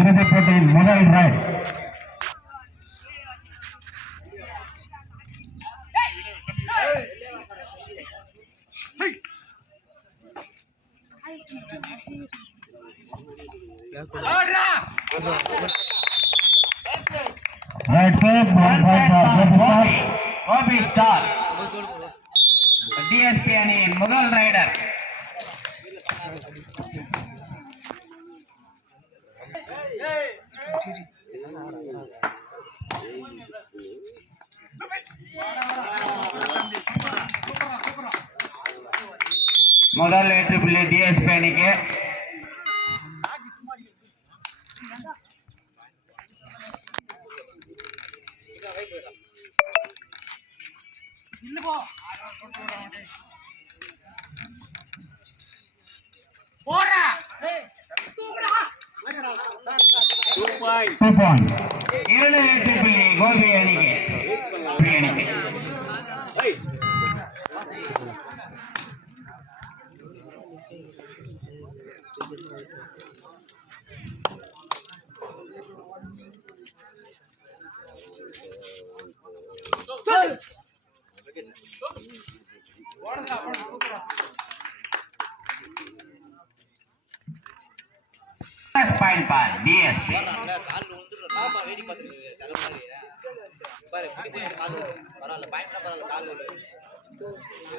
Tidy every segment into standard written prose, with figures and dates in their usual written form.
இறுதிப் போட்டியின் முதல் ரைட். கோபி ஸ்டார் டிஎஸ்பி அணியின் முதல் ரைடர். முதல் வெற்றி புள்ளி டிஎஸ்பி அணிக்கு. ஏழு வெற்றி புள்ளி கோபி அணிக்கு. Point for DSP.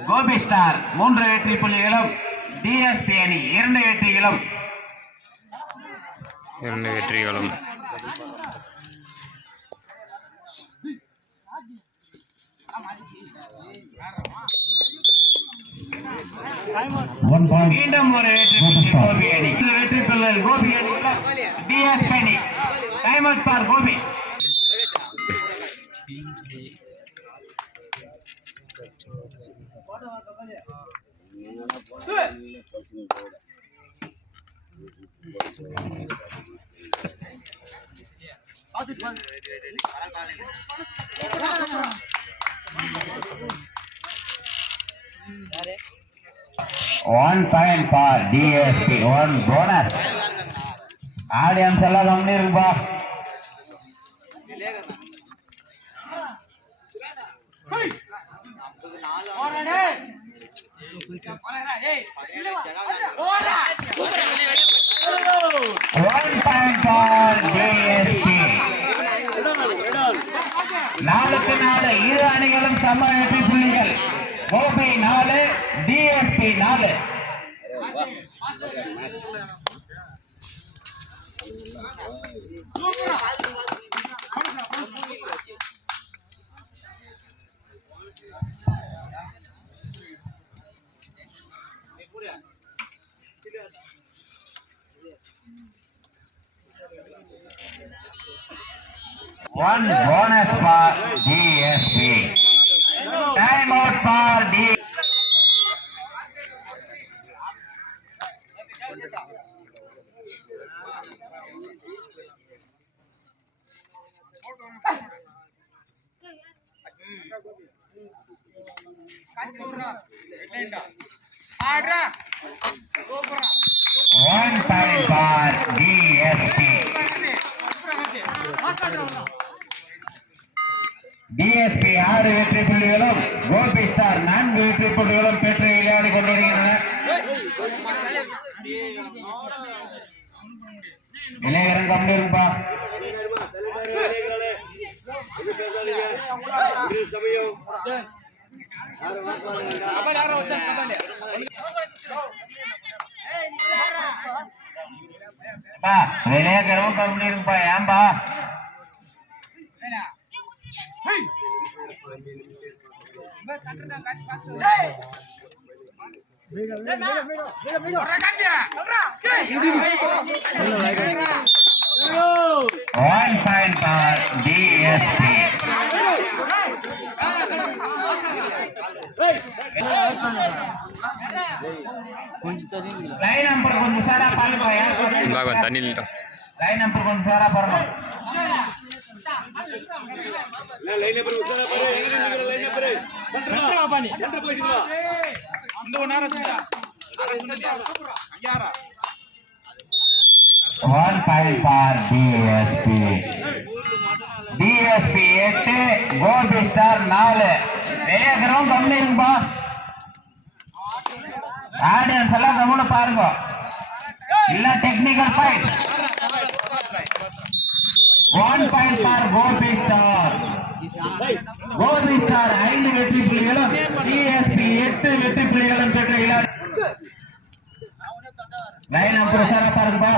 Gopi star 3 வெற்றி புள்ளிகளும் டிஎஸ்பி அணி 2 வெற்றிகளும். மீண்டும் ஒரு வெற்றி புள்ளி கோபி அணி. வெற்றி புள்ளி கோபி அணி டிஎஸ்பி அணி. Time out for Gopi. One point for DSP. One bonus. Audience எல்லாம் கம்மி இருக்குப்பா. One point for DSP. 4-4 இரு அணிகளும் சம வெற்றி புள்ளிகள். Gopi 4, DSP 4. One bonus for DSP. Time out for DSP. One point for DSP. DSP 6 வெற்றி புள்ளிகளும் கோபி ஸ்டார் 4 வெற்றி புள்ளிகளும் பெற்று விளையாடி கொண்டிருக்கின்றனர். இளைஞரன் கம்மிருப்பா. விளையாடுறவங்க கம்மிருப்பா. ஏன்பா One point for DSP. Line number கொஞ்சம் சாரா பாருங்க. யார் தண்ணி இல்ல. லைன் நம்பர் கொஞ்சம் சாரா பாருங்க. லைன் நம்பர் உசாரா பாரு. எங்க நிக்குற லைன் நம்பர்? சென்டர் வா பானி. சென்டர் போயிடுங்க. 1 point for DSP. DSP 8, Gold Star 4. வெளியே கிரவுண்ட் கம்மிங்கப்பா. ஆடியன்ஸ் எல்லாம் கவனம் பாருங்க. இல்ல technical fight. 1 point for Gold Star. Gold Star 5 வெற்றி புள்ளிகளும் DSP 8 வெற்றி புள்ளிகளும் பெற்றுள்ளார். லைன் அப் பிரசார பாருங்கப்பா.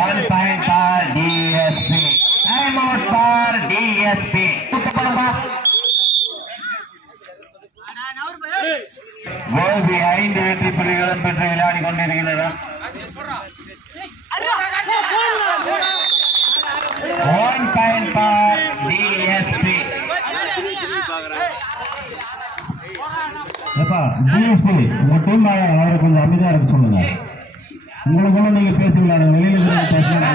One point for DSP. Time out for DSP. Gopi 5 வெற்றி புள்ளிகளும் பெற்று விளையாடி கொண்டிருக்கிறார். 1 point for DSP. DSP உங்க டீம் அவரை கொஞ்சம் அமைதியா இருக்க சொல்லுங்க. உங்களுக்குள்ள நீங்க பேசுங்களா, வெளியில பேசுங்க.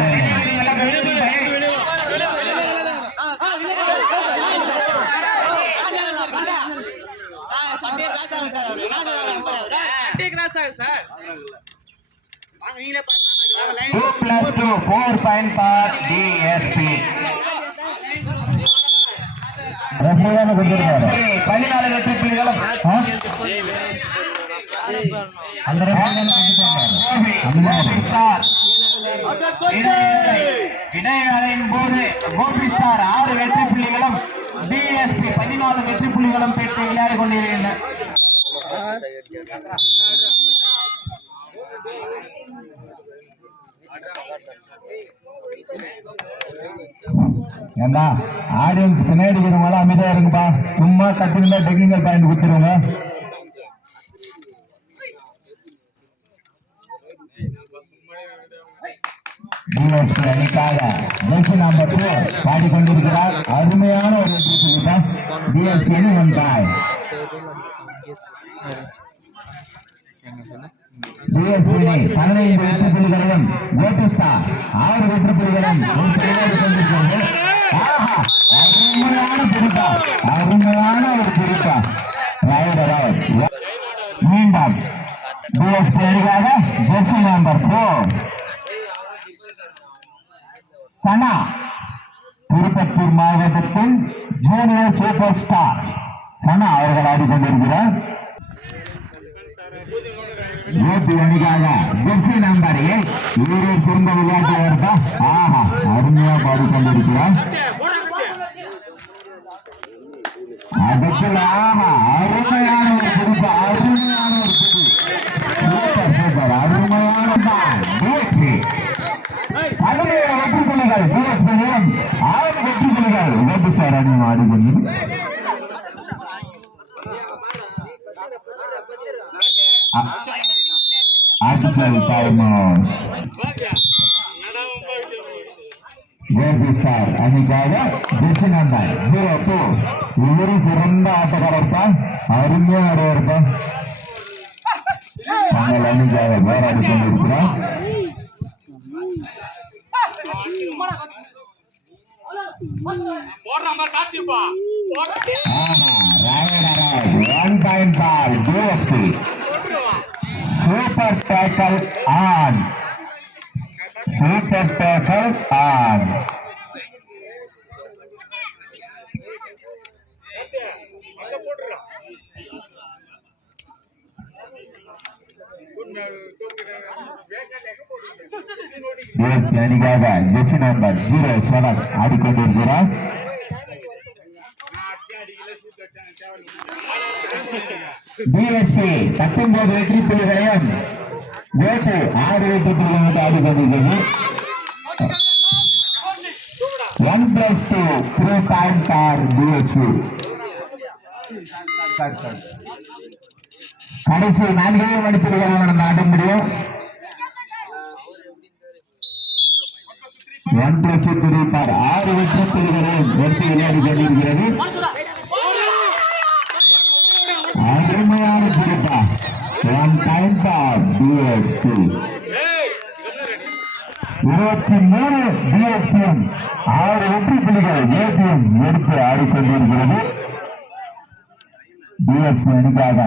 Two plus two, 4 point for DSP. 14 வெற்றி புள்ளிகளும் இடைவேளையின் போது கோபி ஸ்டார் 6 வெற்றி புள்ளிகளும் DSP 14 வெற்றி புள்ளிகளும் பெற்று விளையாடி கொண்டிருக்கின்றனர். ஏண்டா ஆடியன்ஸ் பின்னாடி இருக்கிறவங்களாம் அமைதியா இருங்கப்பா. சும்மா கத்திருந்தா டெக்னிக்கல் பாயிண்ட் கொடுத்துருங்க. DSP அணிக்காக ஜெர்சி நம்பர் 2 பாடிக்கொண்டிருக்கிறார். அருமையான ஒரு வெற்றி புள்ளிதான் DSP வந்தாய். DSP 15 வெற்றி புள்ளிகளையும் கோபி ஸ்டார் 6 வெற்றி புள்ளிகளும் அருமையான ஒரு பிடிப்பா. மீண்டும் DSP அணிக்காக ஜெர்சி நம்பர் 4 சனா, திருப்பத்தூர் மாவட்டத்தின் ஜூனியர் சூப்பர் ஸ்டார் சனா அவர்கள் ஆடிக்கொண்டிருக்கிறார். கோபி அணிக்காக ஜெர்சி நம்பர் 8 இவரே சிறந்த விளையாட்டு வருதா. ஆஹா, அருமையா பாடிக்கொண்டிருக்கிறார். அதுக்குள்ள ஆஹா, அருமையான ஒரு பிடிப்பு, அருமையான ஒரு பிடி. சூப்பர் சூப்பர், அருமையான DSP 17 வெற்றி புள்ளிகள் DSP 6 வெற்றி புள்ளிகள் கோபி ஸ்டார் அணி ஆடிக்கொண்டு கோபி ஸ்டார் அணிக்காக ஜெர்சி நம்பர் 02 இவரும் சிறந்த ஆட்டக்காரர் தான், அருமையா ஆடுவார் தான். தங்கள் அணிக்காக போராடி கொண்டிருக்கிறார். One point ball, DSP. Super tackle on. Super tackle on. DSP அணிக்காக ஜெர்சி நம்பர் 07 ஆடிக்கொண்டிருக்கிறார். DSP 19 வெற்றி புள்ளிகளையும் கோபி 6 வெற்றி புள்ளிகளும் ஆடிக்கொண்டிருக்கிறது. 1+2 3 point for DSP. கடைசி 4 மணித்துறைகளாக நம்ம ஆட முடியும். 1+2 3 for 6 வெற்றி புள்ளிகளையும் வெற்றி விளையாடி கொண்டிருக்கிறது. அருமையான பிடிப்பா. 1 point for DSP. 23 டிஎஸ்பியும் 6 வெற்றி புள்ளிகள் ஏபியும் எடுத்து ஆடிக்கொண்டிருக்கிறது. டிஎஸ்பி அணிக்காக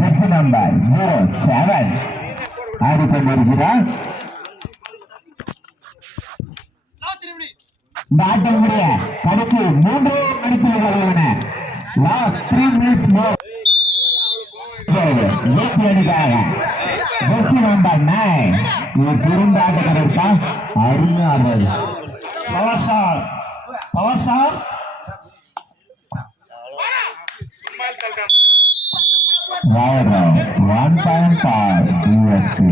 ஜெர்சி நம்பர் 07 ஆடிக்கொண்டிருக்கிறார். நாட்டமுடைய கடைசி 3 மணித்துளிகள் உள்ளன. லாஸ்ட் 3 மினிட்ஸ் மோர். ஏபி அணிக்காக ஜெர்சி நம்பர் 9 இது சிறந்த ஆட்டக்காரருக்கா அருமையா ஆடுறது. பவர் ஸ்டார் 1.5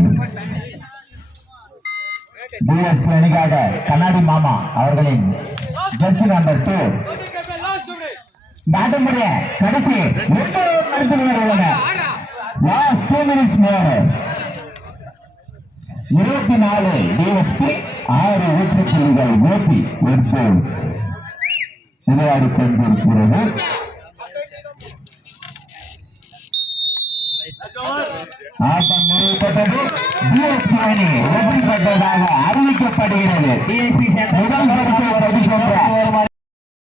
டிஎஸ்பி அணிக்காக கண்ணாடி மாமா அவர்களின் ஜெர்சி நம்பர் 2 நாட்டமுடைய கடைசி 2 மணித்துளிகள் உள்ளன. லாஸ்ட் 2 மினிட்ஸ் மோர். 24 டிஎஸ்பி 6 வெற்றி புள்ளிகள் ஓபி எடுத்து விளையாடி கொண்டிருக்கிறது. ஆட்டம் நிறைவுபட்டது. டிஎஸ்பி அணி வெற்றி பெற்றதாக அறிவிக்கப்படுகிறது. டிஎஸ்பி முதல் பரிசை பெற்றுக் கொண்ட